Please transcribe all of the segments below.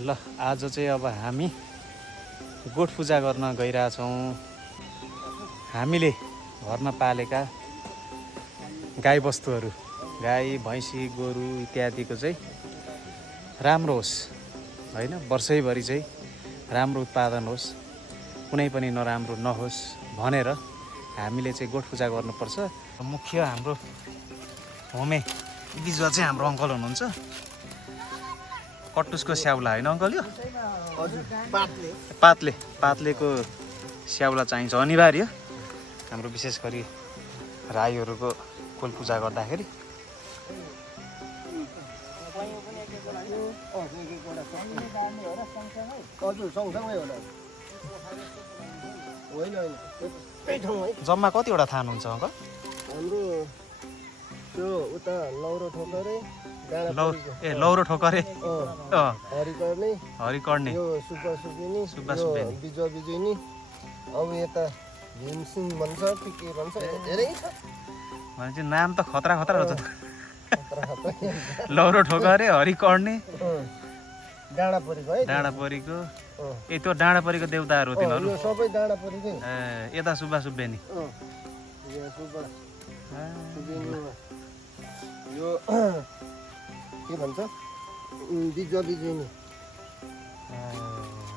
ल आज चाहिँ अब हामी गोठ पूजा गर्न गइरहेछौँ। हामीले घरमा पालेका गाईबस्तुहरू, गाई भैँसी गोरु इत्यादिको चाहिँ राम्रो होस् होइन, वर्षैभरि चाहिँ राम्रो उत्पादन होस्, कुनै पनि नराम्रो नहोस् भनेर हामीले चाहिँ गोठ पूजा गर्नुपर्छ। मुख्य हाम्रो होमे बिजुवा चाहिँ हाम्रो अङ्कल हुनुहुन्छ। कटुसको स्याउला होइन अङ्कल, यो पातलेको स्याउला चाहिन्छ अनिवार्य हाम्रो, विशेष गरी राईहरूको कुल पूजा गर्दाखेरि। जम्मा कतिवटा थान हुन्छ अङ्कल? हाम्रो त्यो उता लौरो ठोकरे लौरो ठोकरे, हरिकर्णे, यो सुब्बा सुब्बेनी, बिजुवा बिजुनी, अब यता भीमसिंह भन्छ कि के भन्छ, धेरै छ भनेपछि नाम त खतरा रहेछ त। लौरो ठोकरे, हरिकर्णे, डाँडापरीको ए त्यो डाँडापरीको देवताहरू तिनीहरू सबै डाँडापरीकै। यता सुब्बा सुब्बेनी, यो के भन्छ बिजुवा बिजुनी।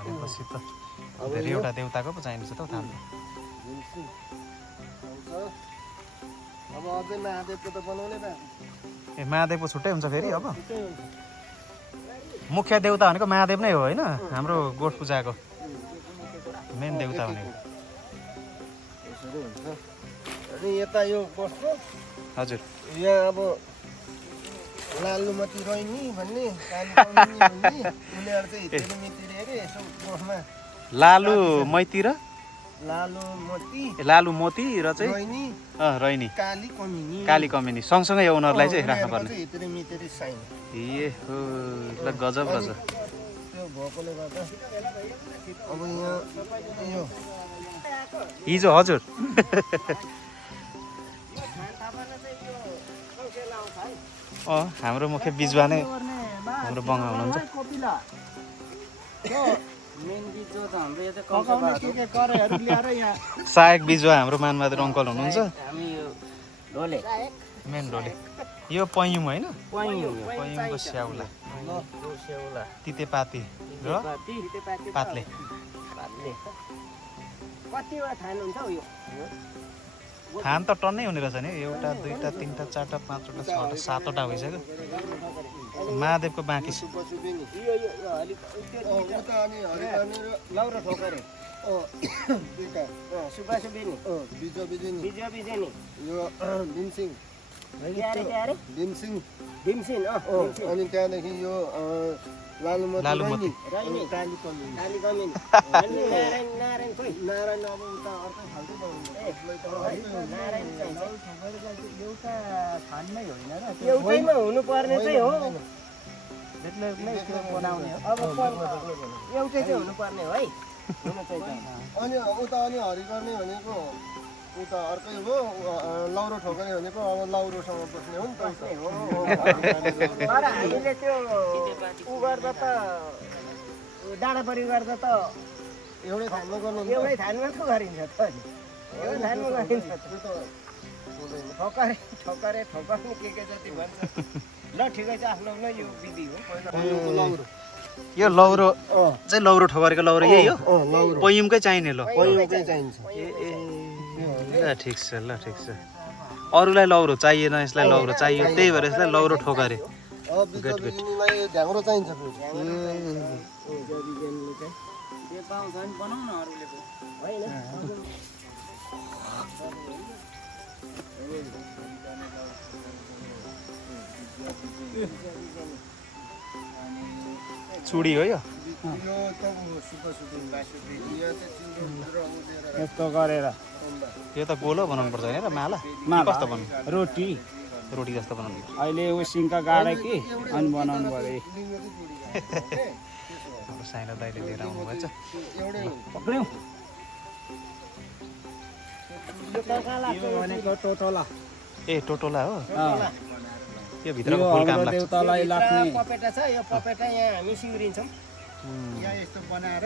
भनेपछि त धेरैवटा देवताको पो चाहिन्छ त थाहा। अब अझै महादेवको त बनाउने त ए महादेवको छुट्टै हुन्छ फेरि। अब मुख्य देवता भनेको महादेव नै हो होइन, हाम्रो गोठ पूजाको मेन देवता भनेको। अनि यता यो बस्नु हजुर, यहाँ अब लालुमती रोइनी भन्ने उनीहरू चाहिँ तिरुमितिर अरे यसो गोठमा लालु मैती र लालु मोती र चाहिँ रैनी काली कमिनी सँगसँगै उनीहरूलाई चाहिँ राख्नुपर्ने। ए हो, ल गजब रहेछ। त्यो भएकोले गर्दा अब यहाँ यो हिजो हजुर हाम्रो मुख्य बिजुवा नै हाम्रो बङ्गा हुनुहुन्छ। सहायक बिजुवा हाम्रो मानबहादुर अङ्कल हुनुहुन्छ। मेन ढोले यो पयुम होइन, पयुमको स्याउला, तितेपाती र पातले। थान त टन्नै हुने रहेछ नि, एउटा दुईवटा तिनवटा चारवटा पाँचवटा छवटा सातवटा भइसक्यो। महादेवको बाँकी अनि त्यहाँदेखि यो लालुमती एउटैमा हुनुपर्ने चाहिँ हो, एउटै चाहिँ हुनुपर्ने हो है। अनि उता अनि हरिकर्णे भनेको उता अर्कै हो, लौरो ठोकरे भनेको अब लौरोसँग बस्ने हो नि त। तर हामीले त्यो उ गर्दा त डाँडापरी गर्दा त एउटै थानमा गर्नु, एउटै थानमा त गरिन्छ त, एउटै थानमा गरिन्छ। ठोकरे के जति भन्छ। ल ठिकै छ, आफ्नो आफ्नो यो विधि हो। यो लौरो चाहिँ लौरो ठोकरेको लौरो यही हो, पयुमकै चाहिने ल चाहिन्छ। ल ठिक छ, ल ठिक छ। अरूलाई लौरो चाहिएन, यसलाई लौरो चाहियो, त्यही भएर यसलाई लौरो ठोकरे। ढ्याङ्ग्रो चाहिन्छ। चुडी हो यो, यस्तो गरेर यो त गोलो बनाउनु पर्छ होइन र माला कस्तो बनाउनु? रोटी जस्तो बनाउनु। अहिले उसिङका गाडे कि अनि बनाउनु पर्यो। साइनो दाइले लिएर आउनु भएछ। पक्रियौ यो भनेको टोटोला। ए टोटोला हो, यो भित्रको फुल काम लाग्छ। देउतालाई लाग्ने पपेटा छ, यो पपेटा यहाँ हामी सिउरिन्छौँ। यहाँ यस्तो बनाएर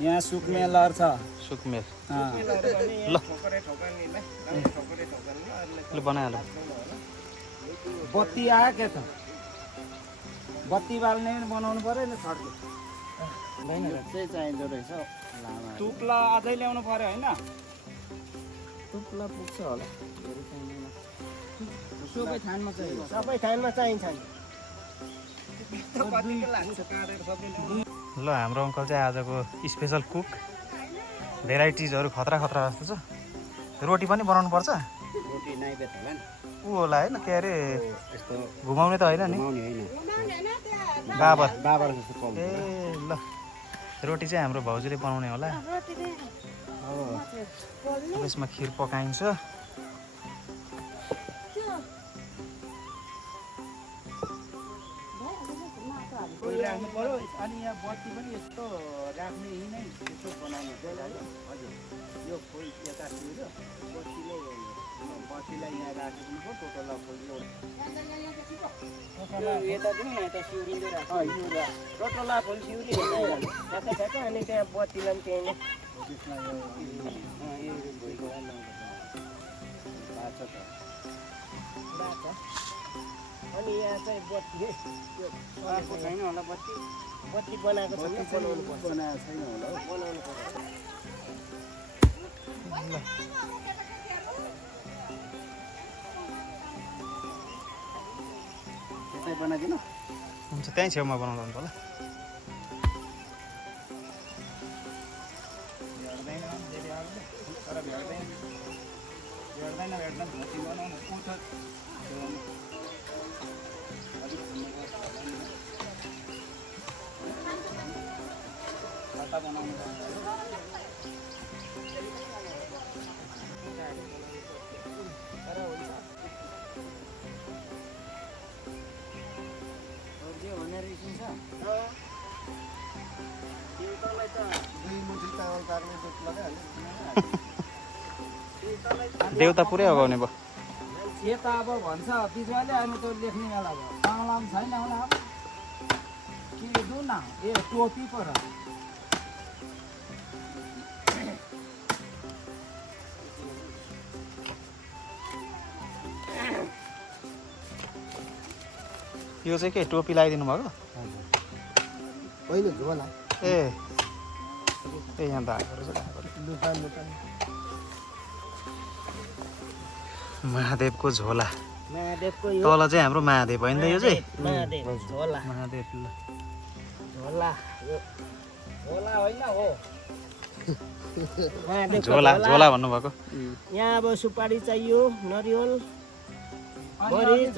यहाँ सुकमेलर छ सुकमेल अँ। ल। ठोकरे ठोकर्नेलाई ठोकरे ठोकर्ने अरूले ल बनाइहाल बत्ती आयो के त बत्ती बाल्ने बनाउनु पर्यो नि छड्के चाहिँ चाहिँदो रहेछ हौ, लामा तुप्ला अझै ल्याउनु पर्यो होइन टुप्ला पुग्छ होला सबै थानमा चाहियो सबै थानमा चाहिन्छ नि ल हाम्रो अङ्कल चाहिँ आजको स्पेसल कुक भेराइटिजहरू खतरा खतरा जस्तो छ रोटी पनि बनाउनु पर्छ रोटी नाइवेद होला नि ऊ होला होइन के अरे यस्तो घुमाउने त होइन नि घुमाउने होइन बाबर बाबर जस्तो पाउनु ए ल रोटी चाहिँ हाम्रो भाउजूले बनाउने होला अब यसमा खिर पकाइन्छ राख्नु पर्यो अनि यहाँ बत्ती पनि यस्तो राख्ने यही नै यस्तो बनाउनु हजुर यो फुल यता सिउरो बत्तीलाई यहाँ राखिदिनु पर्यो टोटल्ला फुल यता दिनु न यता सिउरिँदै राख्छ टोटोला फुल सिउरी ठ्याक्क ठ्याक्क अनि त्यहाँ बत्तीलाई पनि त्यही नै त्यसमा यो भुइँको बाछो त राख्छ अनि यहाँ चाहिँ बत्ती त्यो अर्को छैन होला बत्ती बत्ती बनाएको छ नि बनाउनु पर्छ बनाएको छैन होला हौ। बनाउनु पर्छ यतै बनाइदिनु हुन्छ त्यहीँ छेउमा बनाउँदा हुन्छ होला भेट्दैन धेरै आउने तर भेट्दैन भोटी बनाउनु उठ खाता बनाउनु त्यो भनेर रिसिन्छ दुई मुठी चामल पाक्ने दुध लगाइहाल्यो देउता पुरै अगाउने भयो यता अब भन्छ बिजुवाले अनि त लेख्ने बेला भयो बाङ्लामा छैन होला अब के दु न ए टोपी पर यो चाहिँ के टोपी लगाइदिनु भएको होइन झोला ए यहाँ धाएको रहेछ लुकान लुकान महादेवको झोला महादेवको यो तल चाहिँ हाम्रो महादेव होइन त यो चाहिँ महादेव झोला महादेव ल झोला यो होला होइन हो महादेवको झोला झोला भन्नुभएको यहाँ अब सुपारी चाहियो नरिवल मरिच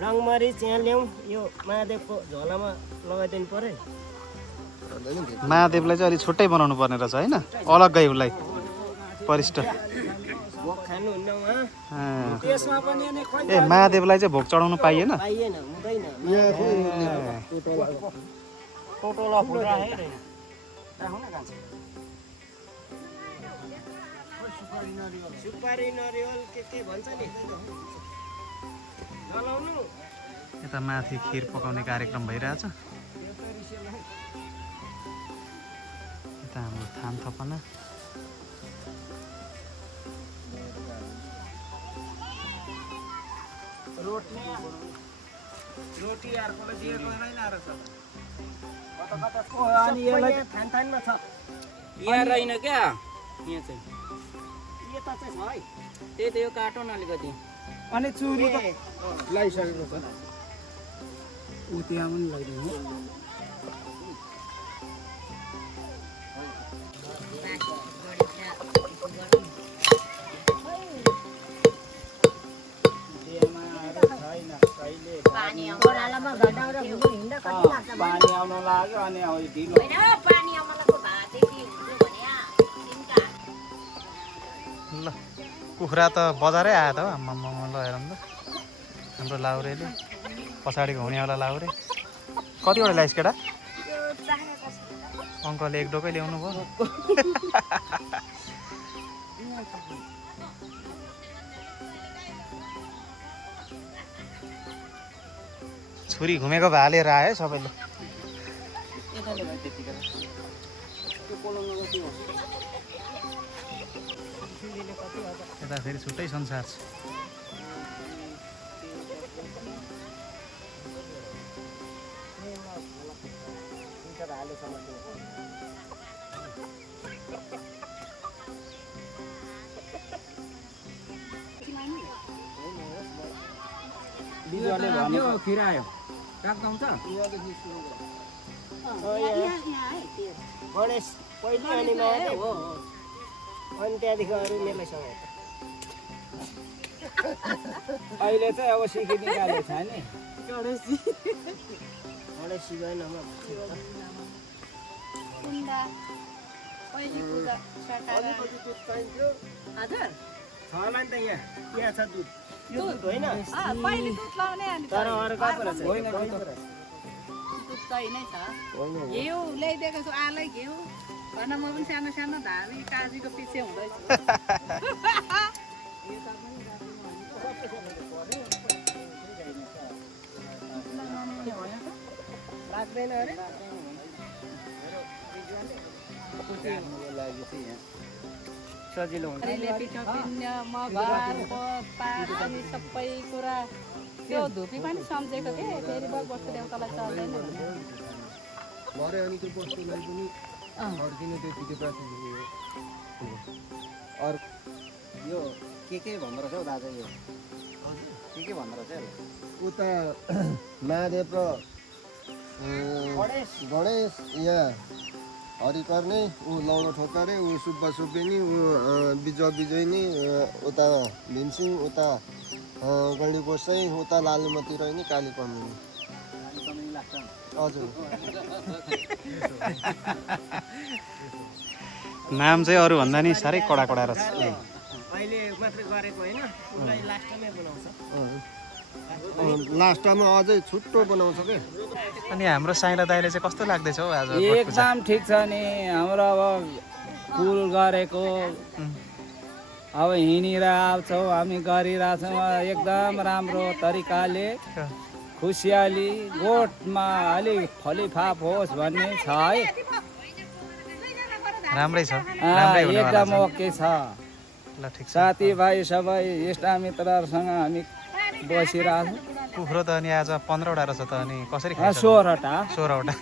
रङ मरिच यहाँ ल्याउँ यो महादेवको झोलामा लगाइदिनु पर्यो महादेवलाई चाहिँ अलिक छुट्टै बनाउनु पर्ने रहेछ होइन अलग्गै उसलाई परिष्ट भोग खानुहुन्न उहाँ त्यसमा पनि अनि खोइ ए महादेवलाई चाहिँ भोग चढाउनु पाइएन पाइएन हुँदैन टोटोला फुल राखेर राखौँ न गान्छ सुपारी नरिवल के भन्छ नि जलाउनु यता माथि खिर पकाउने कार्यक्रम भइरहेछ यता हाम्रो थान थपना रोटी अर्कोले दिएको होइन रहेछ अनि यसलाई थानमा छ यहाँ रहेन क्या यहाँ चाहिँ यता चाहिँ छ है त्यही त यो काटो न अलिकति अनि चुरी त लगाइसकेको छ ऊ त्यहाँ पनि लगाइदिनु पानी आउन लाग्यो अनि ढिलो पानी आउनलाको भातदेखि हुन्छ भने ल कुखुरा त बजारै आयो त आम्मा ल हेरौँ त हाम्रो लाउरेले पछाडिको हुनेवाला लाउरे कतिवटा ल्याइस् केटा अङ्कलले एक डोकै ल्याउनु भयो छुरी घुमेको भए हालेर आयो सबैले यता फेरि छुट्टै संसार छ। बिजुवाले भन्यो खिरायो काट्नुहुन्छ गणेश पहिले अनि हो अनि त्यहाँदेखि अरू मेलैसँग अहिले चाहिँ अब सिकिदिइहाल्यो छ नि गणेश सिकाएन कुन्दा पहिली पूजा सकारा चाहिन्थ्यो हजुर होला नि त यहाँ छ दुध यो दुध होइन पहिली दुध लाउने अनि तर अर्को होइन दुध चाहिँ नै छ घिउ ल्याइदिएको छु आलै घिउ भन म पनि सानो सानो धामी काजीको पछि हुँदैछु लाग्दैन अरे सजिलो हुन्छ अनि सबै कुरा त्यो धुपी पनि सम्झेको थिएँ फेरि बस्छु देउतालाई चल्दैन भरे अनि त्यो वस्तुलाई पनि फर्किने त्यो तितेपाती यो के भन्दो रहेछ हौ दाजु यो के भन्दो रहेछ उता महादेव र गणेश यहाँ हरिकर्णे ऊ लौरो ठोक्करे ऊ सुब्बा सुब्बेनी ऊ बिजुवा बिजोइनी उता भीमसिंह उता गैडी गोसाई उता लालुमती रहने काली कमिनी हजुर नाम चाहिँ अरूभन्दा नि साह्रै कडा कडा रहेछ। अहिले मात्रै गरेको होइन उसलाई लास्टमै बनाउँछ लास्टमा अझै छुट्टो बनाउँछ के अनि हाम्रो साइला दाइले चाहिँ कस्तो लाग्दैछ हौ आज? एकदम ठिक छ नि हाम्रो अब कुल गरेको अब हिँडेर आउँछौँ हामी गरिरहेछौँ एकदम राम्रो तरिकाले खुसियाली गोठमा अलिक फलिफाप होस् भन्ने छ है राम्रै छ, राम्रै हुनेवाला एकदम छ। ओके छ ल ठिक छ। साथीभाइ सबै इष्टमित्रहरूसँग हामी बसिरहेछौँ कुखुरो त अनि आज 15वटा रहेछ त अनि कसरी खान्छ? 16वटा 16वटा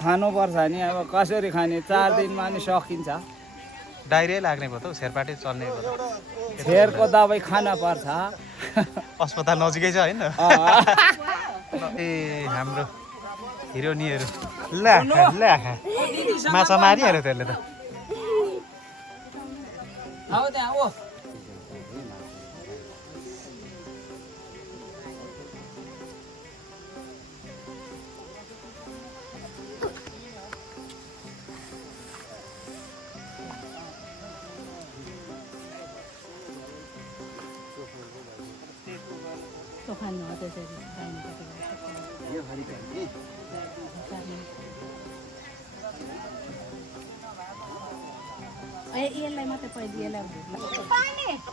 खानुपर्छ नि अब कसरी खाने 4 दिनमा नि सकिन्छ डाइरिया लाग्ने भयो त हौ, शेर्पाटी चल्ने भयो त। फेरको दबाई खान पर्छ अस्पताल नजिकै छ होइन? ए हाम्रो हिरोनीहरू ल ल माछा मारिहाल्यो त्यसले त। आऊ त्यहाँ ओ यसलाई मात्रै पहिला यसलाई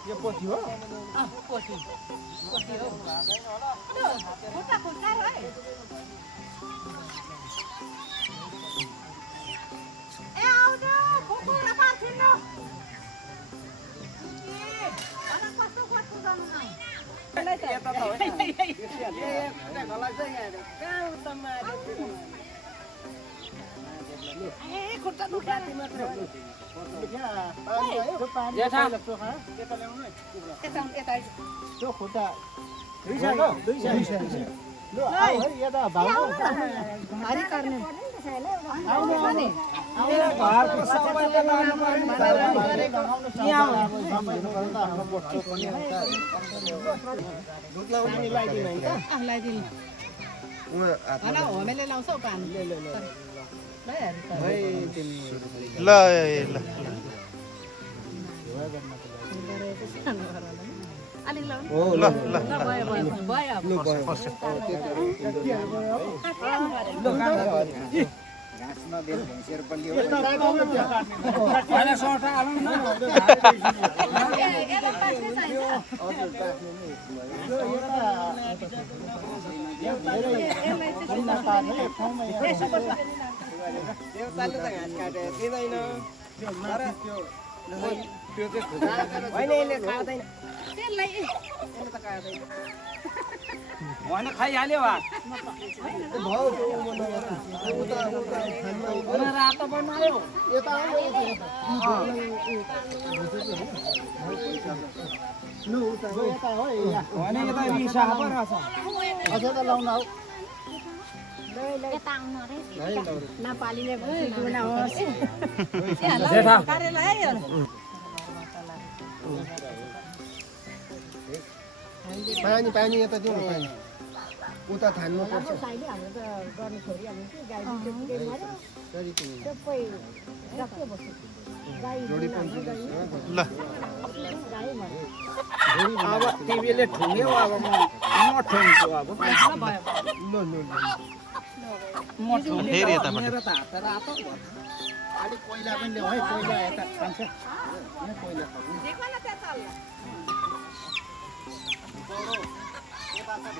यो पोथी हो पोथी हो खुट्टा खुट्टा है ए आउँछ कुकुरले पार्छिनु अनि कस्तो कस्तो गर्नु न खुट्टा दुख्छ त्यो खुट्टा ल ल अलिक ल ल ल भयो घाँसमा बेल भैँसीहरू बलियो देउताले त घाँस काटेर दिँदैन त्यो चाहिँ होइन यसले खाँदैन त्यसलाई यसले त खाँदैन होइन खाइहाल्यो भात रातो बनायो होइन यता रिसा पो रहेछ अझै त लाउन आऊ नेपालीले गुना होस् जेठा पानी पानी यता दिउँ न पानी उता थान्नु पर्छ जोडी पनि ल अब टिभीले ठुङ्ग्यो अब म ठुङ्छु अब म ठुङ्गे फेरि यतापट्टि। मेरो त हात रातो भयो अलिक कोइला पनि ल्याऊ है कोइला यता खान्छ कोइला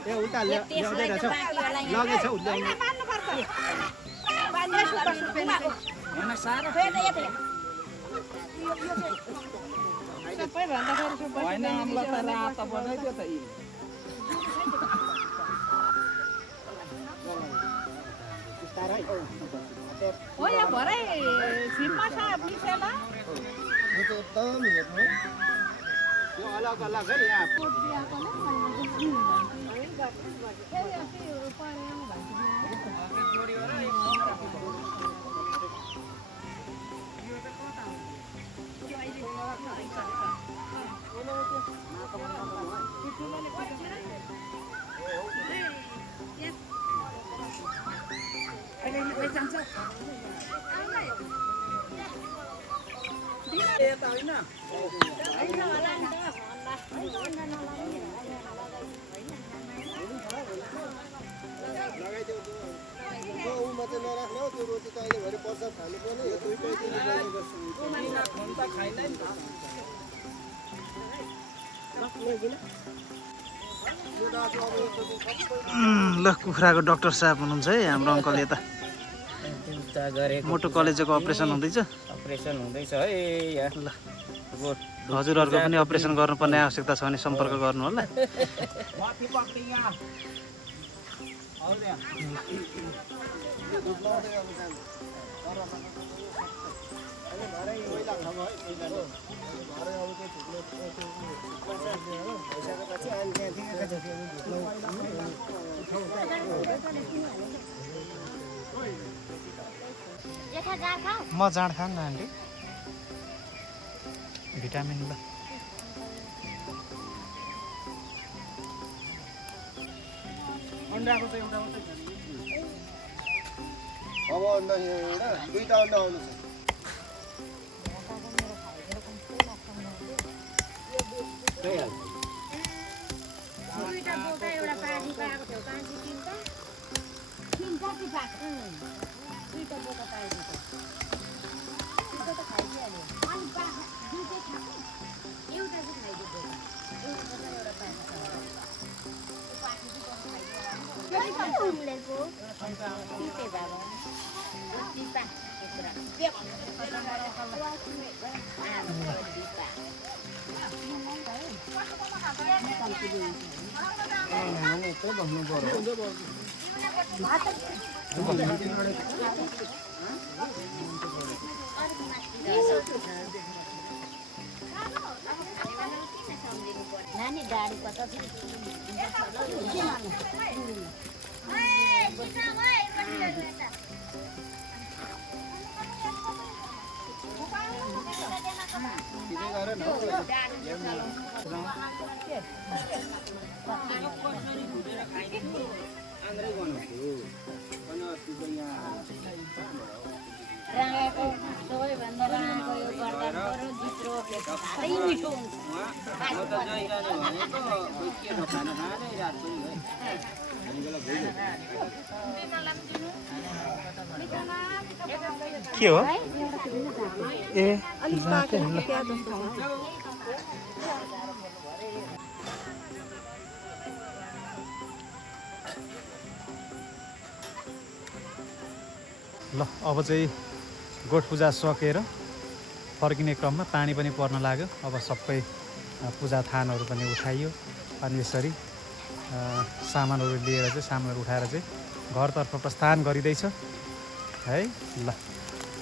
ए उता ल्याउँदै रहेछ लगेछ ल्याउनु होइन साह्रो होइन हामीलाई त रातो बनाइदियो त यी हो या भरै सिममा छ मिसेल यो त एकदम हेर्नु यो अलग अलग है यहाँ यता होइन त्यो ऊ मात्रै नराख्नु हौ, त्यो रोटी त अहिले भरे पर्छ खानु पर्ने यो दुईटै दिने गर्ने गर्छु ल कुखुराको डाक्टर साहब हुनुहुन्छ है हाम्रो अङ्कल यता गरेको मोटो कलेजको अपरेसन हुँदैछ अपरेसन हुँदैछ है यहाँ ल हजुरहरूको पनि अपरेसन गर्नुपर्ने आवश्यकता छ भने सम्पर्क गर्नु होला म जाँड खान्न आन्टी भिटामिन ल अन्डाको त एउटा मात्रै छ अब अन्डा एउटा दुईटा अन्डा आउनु छ दुईटा बोका एउटा पानी पाएको थियो पानी तिनटा कि पाएको दुईटा बोका पाएको थियो त्यो त खाइदिइहाल्यो अनि पाएको दुईटै खाएको एउटा चाहिँ खाइदिएको एउटा पाएको छ नानी गाडी कता राँगाको सबैभन्दा राँगाको यो गर्दा बरु भित्र साह्रै मिठो हुन्छ के हो ए ल अब चाहिँ गोठ पूजा सकेर फर्किने क्रममा पानी पनि पर्न लाग्यो। अब सबै पूजा थानहरू पनि उठाइयो अनि यसरी सामानहरू लिएर चाहिँ सामानहरू उठाएर चाहिँ घरतर्फ प्रस्थान गरिँदैछ है। ल